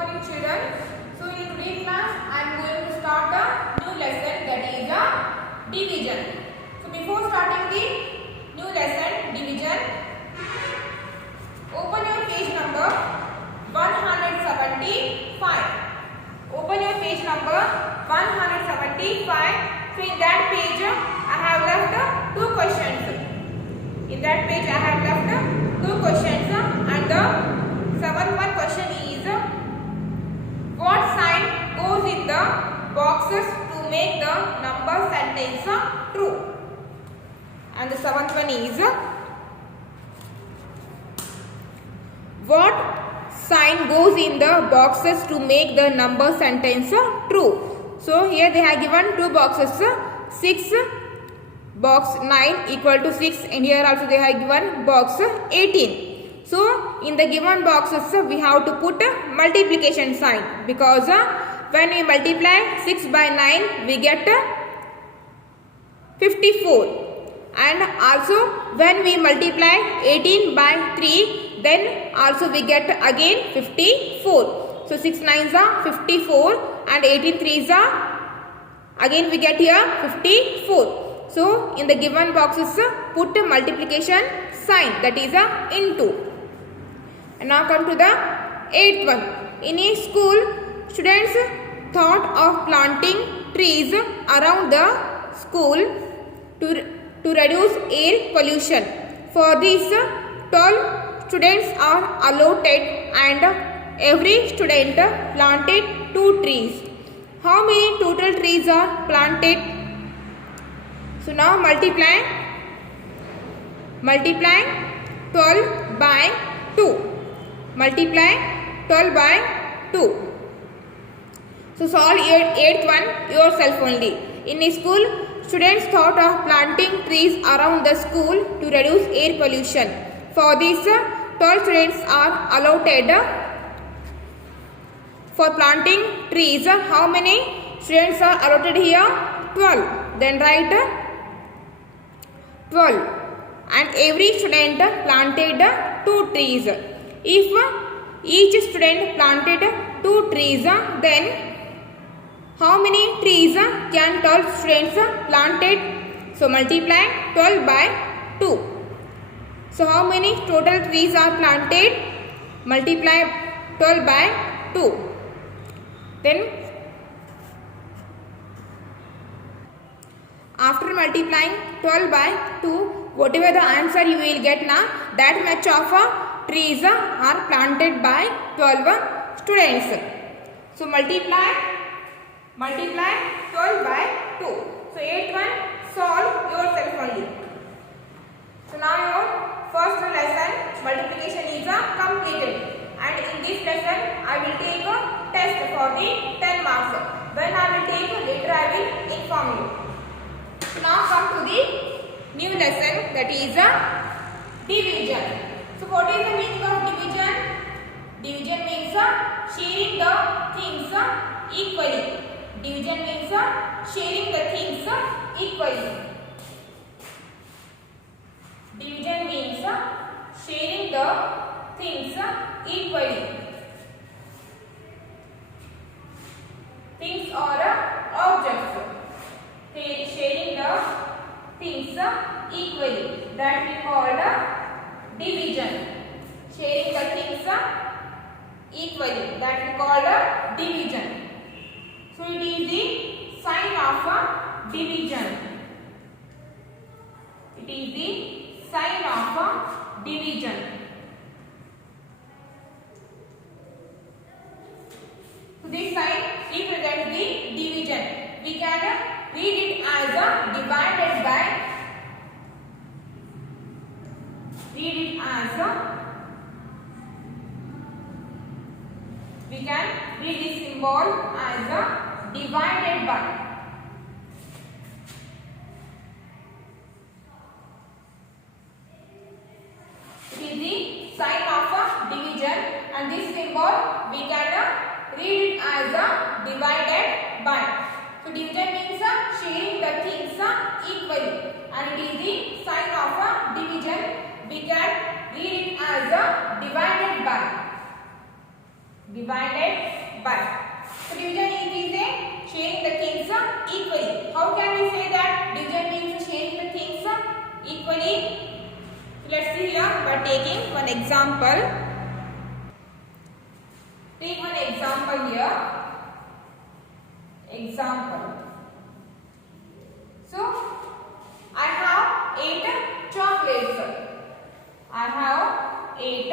morning children. So in today's class I am going to start a new lesson, that is a division. So before starting the new lesson division, open your page number 175. Open your page number 175. So in that page I have left two questions. In that page I have left two questions, and the 7th question is, what sign goes in the boxes to make the number sentence true? And the 7th one is, what sign goes in the boxes to make the number sentence true? So here they have given two boxes, 6 box 9 equal to 6, and here also they have given box 18. So in the given boxes we have to put a multiplication sign, because when we multiply 6 by 9 we get 54, and also when we multiply 18 by 3 then also we get again 54. So 6 9s are 54 and 18 3s are again we get here 54. So in the given boxes put a multiplication sign, that is a into. And now come to the 8th one. In a school, students thought of planting trees around the school to reduce air pollution. For this, 12 students are allotted and every student planted 2 trees. How many total trees are planted? So now multiply 12 by 2. Multiply 12 by 2. So solve 8th one yourself only. In a school, students thought of planting trees around the school to reduce air pollution. For this, 12 students are allotted for planting trees. How many students are allotted here? 12. Then write 12. And every student planted 2 trees. If each student planted 2 trees, then how many trees can 12 students planted? So multiply 12 by 2. So how many total trees are planted? Multiply 12 by 2. Then after multiplying 12 by 2, whatever the answer you will get now, that much of trees are planted by 12 students. So multiply 12 by 2. So 8th one solve yourself only. So now your first lesson multiplication is completed, and in this lesson I will take a test for the 10 marks. When I will take, later I will inform you. So now come to the new lesson, that is division. So what is the meaning of division? Division means sharing the things equally. Division means sharing the things equally. Division means sharing the things equally. Things or objects. Sharing the things equally, that we call division. Sharing the things equally, that we call division. So it is the sign of division. It is the sign of division. So this sign represents the division. We can read it as divided by. We can read this symbol as divided by. It is the sign of division, and this symbol we can read it as divided by. So division means sharing the things equally, and it is the sign of division. We can read it as divided by. Divided by. So division is sharing the things equally. How can we say that division means sharing the things equally? Let's see here by taking one example. Take one example here. Example. So I have 8 chocolates. I have 8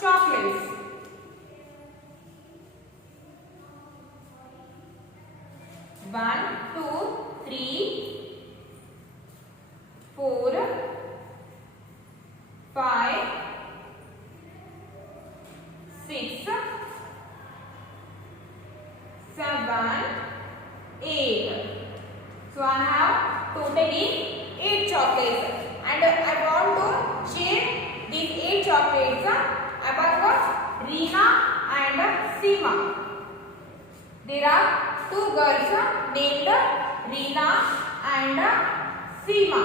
chocolates. 1, 2, 3, 4, 5, 6, 7, 8. So I have totally 8 chocolates, and I want to share these 8 chocolates among Reena and Seema. There are 2 girls named Reena and Seema.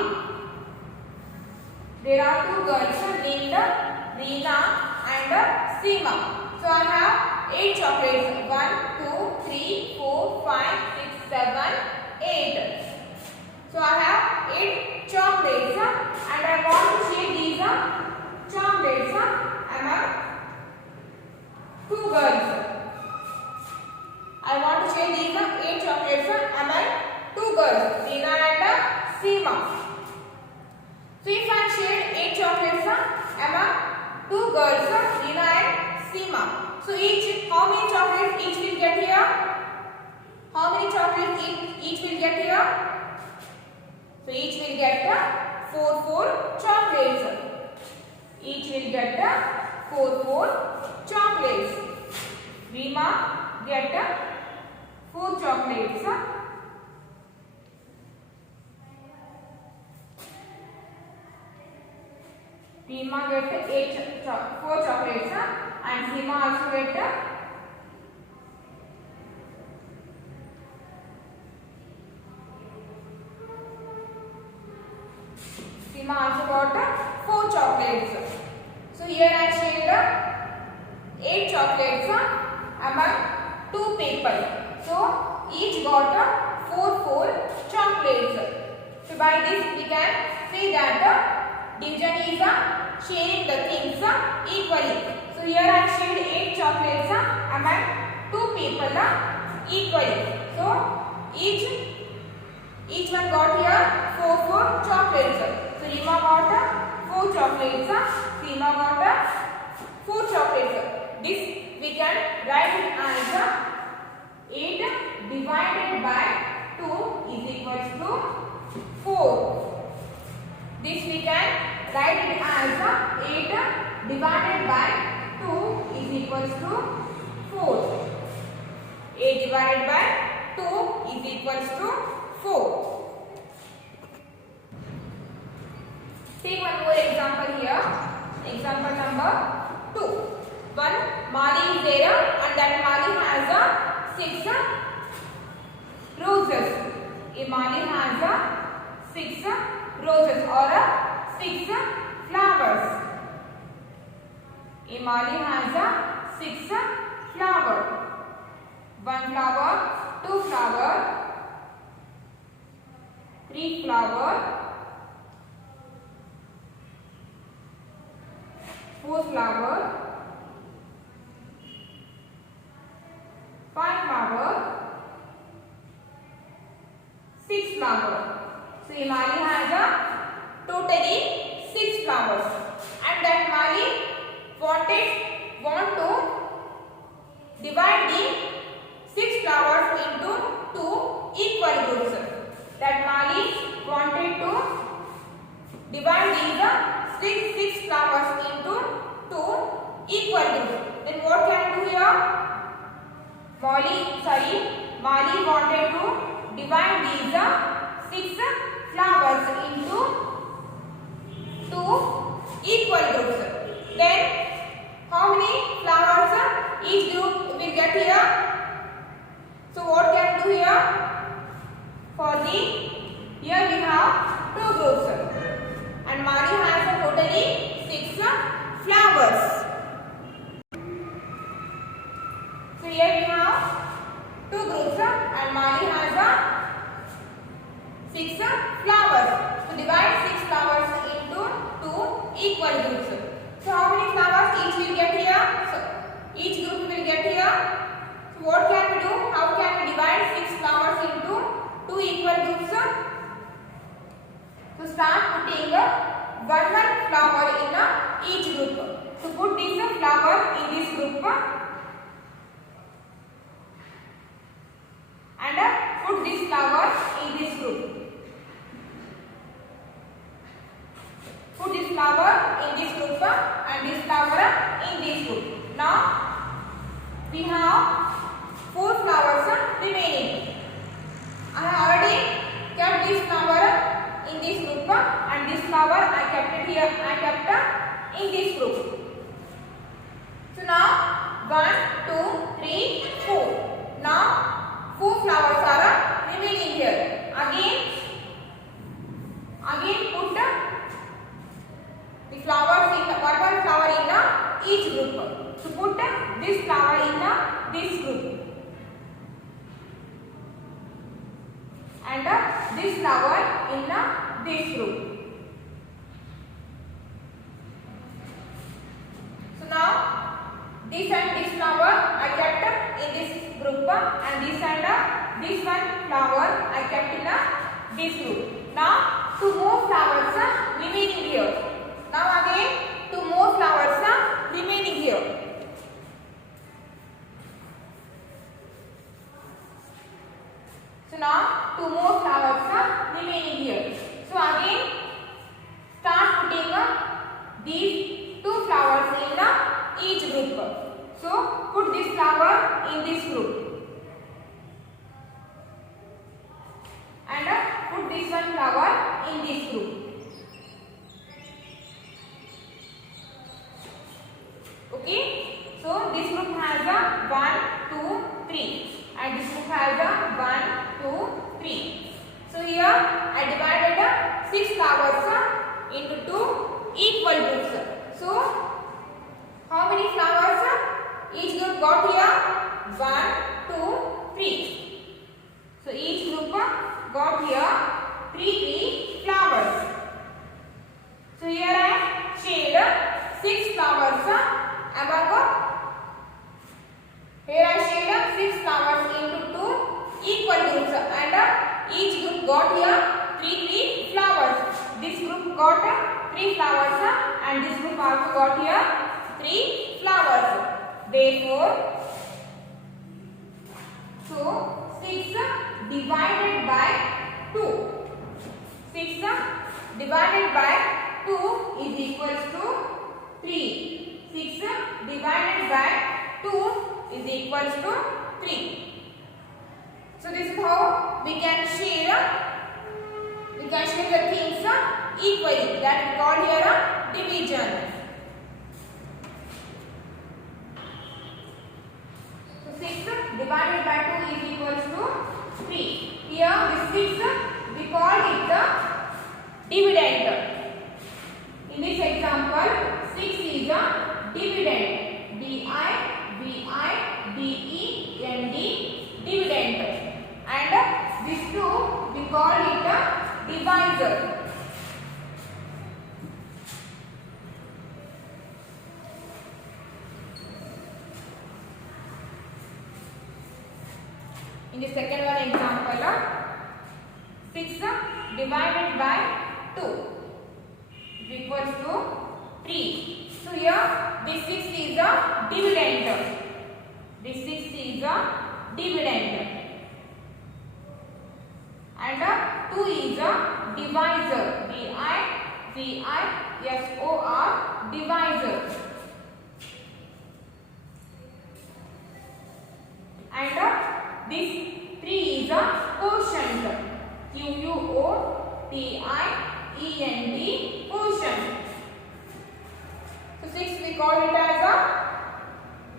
There are 2 girls named Reena and Seema. So I have 8 chocolates. 1, 2, 3, 4, 5, 6, 7, 8. So I have 8 chocolates, and I want to share these chocolates among 2 girls. I want to share these 8 chocolates among 2 girls, Reena and Seema. So if I share 8 chocolates among 2 girls, Reena and Seema, so how many chocolates each will get here? How many chocolates each will get here? So each will get 4 chocolates. Each will get 4 chocolates. Reema get 4 chocolates. Reema get 4 chocolates, and Seema also get Seema also got 4 chocolates. So here I shared 8 chocolates among 2 people. So each got 4 chocolates. So by this we can say that division is sharing the things equally. So here I shared 8 chocolates among 2 people equally. So each one got here 4 chocolates. So Reema got 4 chocolates, Seema got 4 chocolates. This we can write it as 8 divided by 2 is equals to 4. This we can write it as 8 divided by 2 is equals to 4. 8 divided by 2 is equals to 4. Take one more example here. Example number 2. One Mali is there, and that Mali has 6 roses. A Mali has 6 roses or 6 flowers. A Mali has 6 flowers. 1 flower, 2 flower, 3 flower, 4 flower, 5 flower, 6 flower. So Mali has totally 6 flowers, and that Mali want to divide the 6 flowers into 2 equal groups. That Mali wanted to divide these 6 flowers into 2 equal groups. Then what can I do here? Mali wanted to divide these 6 flowers into 2 equal groups. Then how many flowers each group will get here? So what can I do here? Here we have 2 groups, and Mali has totally 6 flowers. So here we have groups and Mali has 6 flowers. So divide 6 flowers into 2 equal groups. So how many flowers each will get here? So each group will get here. So what can we do? How can we divide 6 flowers into 2 equal groups? So start putting one flower in each group. So put this flower in this group and put this flower in this group. Put this flower in this group and this flower in this group. Now we have 4 flowers remaining. I have already kept this flower in this group and this flower I kept it here. I kept in this group. So now 1, 2, 3, 4. Now 4 flowers are remaining here. Again put the flowers in one flower in each group. So put this flower in this group and this flower in this group. So now this and this flower I kept in this group and this and this one flower I kept in this group. Now 2 more flowers remaining here. Now again 2 more flowers remaining here. So now 2 more flowers remaining here. So again start putting these 2 flowers in each group. So put this flower in this group and put this one flower in this group. Okay, so this group has 1, 2, 3 and this group has 1, 2, 3. So here I divided 6 flowers into 2 equal groups. So how many flowers each group got here? 1, 2, 3. So each group got here 3 flowers. So here I shade 6 flowers among. Here I shade 6 flowers into 2 equal groups and each group got here 3 flowers. This group got 3 flowers and this group also got here 3 flowers. Therefore, so 6 divided by 2. 6 divided by 2 is equals to 3. 6 divided by 2 is equals to 3. So this is how we can share the things equally. That we call here division. So 6 divided by 2 is equals to 3. Here this 6 we call it the dividend. In this example 6 is a dividend. D-I-V-I-D-E-N-D, dividend. And this 2 we call it a divisor. In the second one example 6 divided by 2 equals to 3. So here this 6 is a dividend. This 6 is a dividend. And 2 is a divisor. D-I-V-I-S-O-R, divisor. And this 3 is a quotient. Q-U-O-T-I-E-N-T, quotient. So 6 we call it as a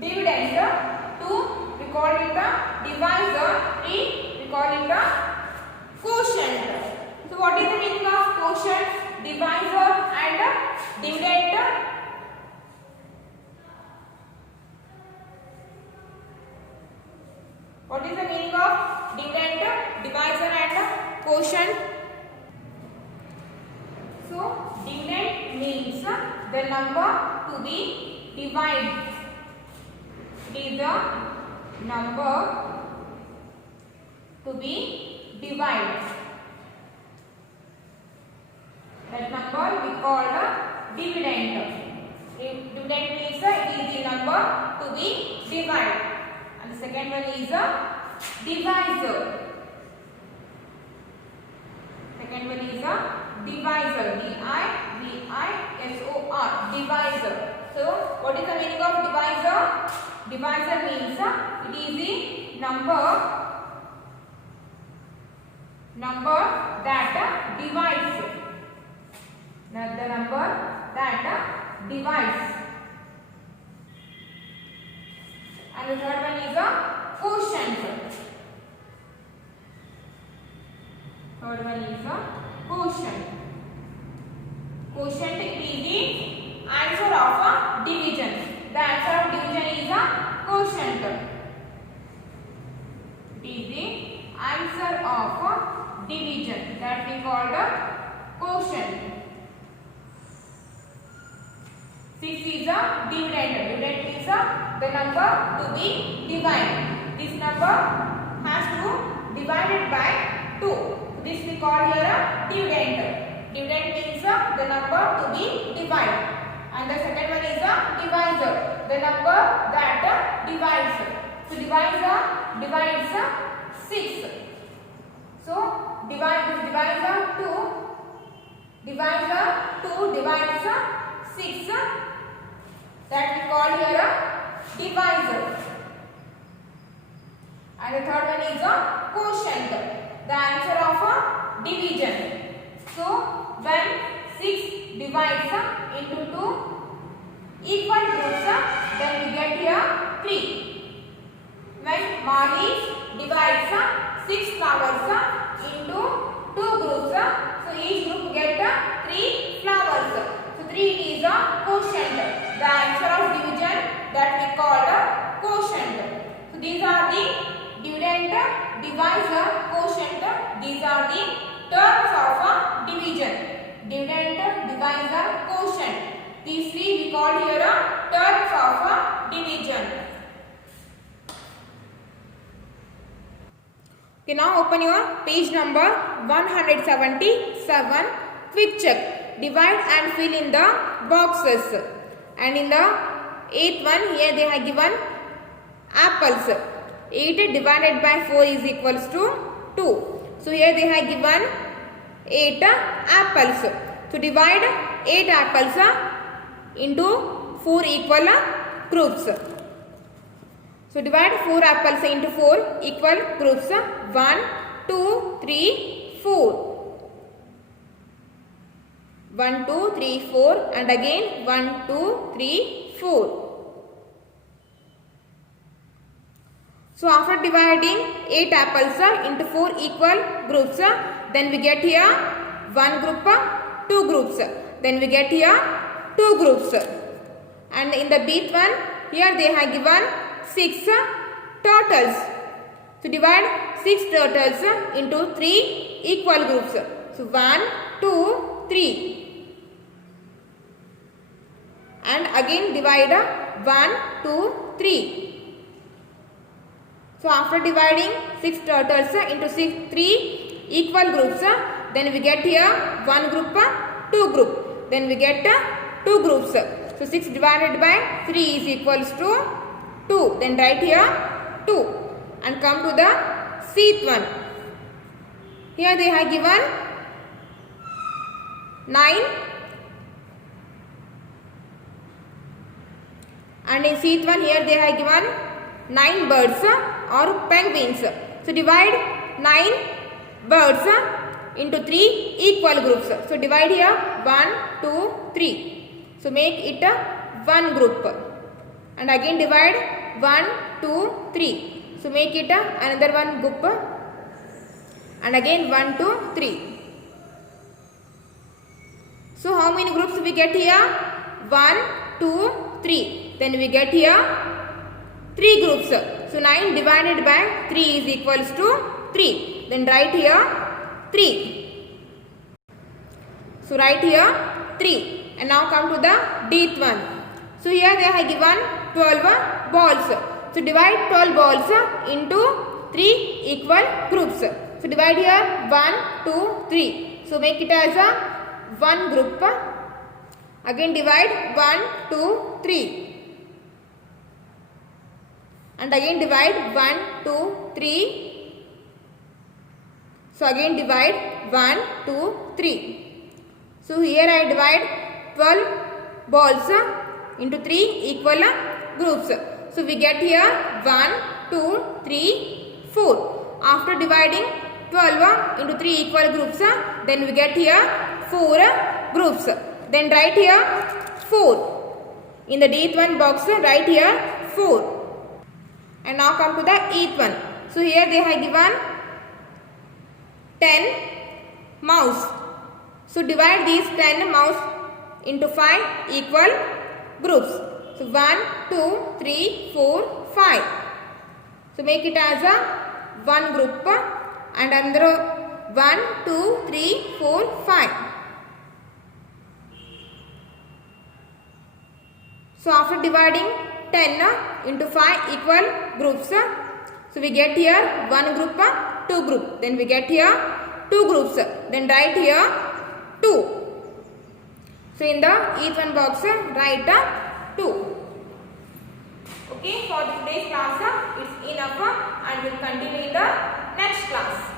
dividend. 2 we call it a divisor. 3 we call it a quotient. So what is the meaning of quotient, divisor and dividend? What is the meaning of dividend, divisor and quotient? So dividend means the number to be divided. It is the number to be divided. That number we call the dividend. Dividend means it is the number to be divided. And the second one is a divisor. Second one is a divisor. D-I-V-I-S-O-R. Divisor. So what is the meaning of divisor? Divisor means it is the number that divides. The number that divides. And the third one is a quotient. Third one is a quotient. Quotient is the answer of a division. The answer of division is a quotient. It is the answer of a division that we call the quotient. 6 is a dividend. Dividend means the number to be divided. This number has to divided by 2. This we call here a dividend. Dividend means the number to be divided. And the second one is a divisor. The number that divides. So divisor divides 6. So divisor 2 divides 6. That we call here a divisor. And the third one is a quotient, the answer of a division. So when 6 divides into 2 equal groups, then we get here 3. When Mali divides 6 flowers into 2 groups, so each group get 3 flowers. So 3 is a quotient. The answer of division that we call a quotient. So these are the dividend, divisor, quotient. These are the terms of a division. Dividend, divisor, quotient. These three we call here a terms of a division. Okay, now open your page number 177. Quick check. Divide and fill in the boxes. And in the 8th one, here they have given apples. 8 divided by 4 is equals to 2. So here they have given 8 apples. So divide 8 apples into 4 equal groups. So divide 4 apples into 4 equal groups. 1, 2, 3, 4. 1, 2, 3, 4 and again 1, 2, 3, 4. So after dividing 8 apples into 4 equal groups, then we get here 1 group, 2 groups. Then we get here 2 groups. And in the bth one, here they have given 6 turtles. So divide 6 turtles into 3 equal groups. So 1, 2, 3. And again divide 1, 2, 3. So after dividing 6 turtles into 3 equal groups, then we get here 1 group, 2 group. Then we get 2 groups. So 6 divided by 3 is equals to 2. Then write here 2. And come to the 6th one. Here they have given 9. And in 6th one, here they have given 9 birds or penguins. So divide 9 birds into 3 equal groups. So divide here 1, 2, 3. So make it one group. And again divide 1, 2, 3. So make it another one group. And again 1, 2, 3. So how many groups we get here? 1, 2, 3. Then we get here 3 groups. So So 9 divided by 3 is equals to 3. Then write here 3. So write here 3. And now come to the dth one. So here they have given 12 balls. So divide 12 balls into 3 equal groups. So divide here 1, 2, 3. So make it as a one group. Again divide 1, 2, 3. And again divide 1, 2, 3. So again divide 1, 2, 3. So here I divide 12 balls into 3 equal groups. So we get here 1, 2, 3, 4. After dividing 12 into 3 equal groups, then we get here 4 groups. Then write here 4. In the dth one box, write here 4. And now come to the eth one. So here they have given 10 mouse. So divide these 10 mouse into 5 equal groups. So 1, 2, 3, 4, 5. So make it as a one group and another 1, 2, 3, 4, 5. So after dividing 10 into 5 equal groups, so we get here one group, two group. Then we get here two groups. Then write here 2. So in the each one box, write 2. Okay, for today's class, it's enough and we'll continue in the next class.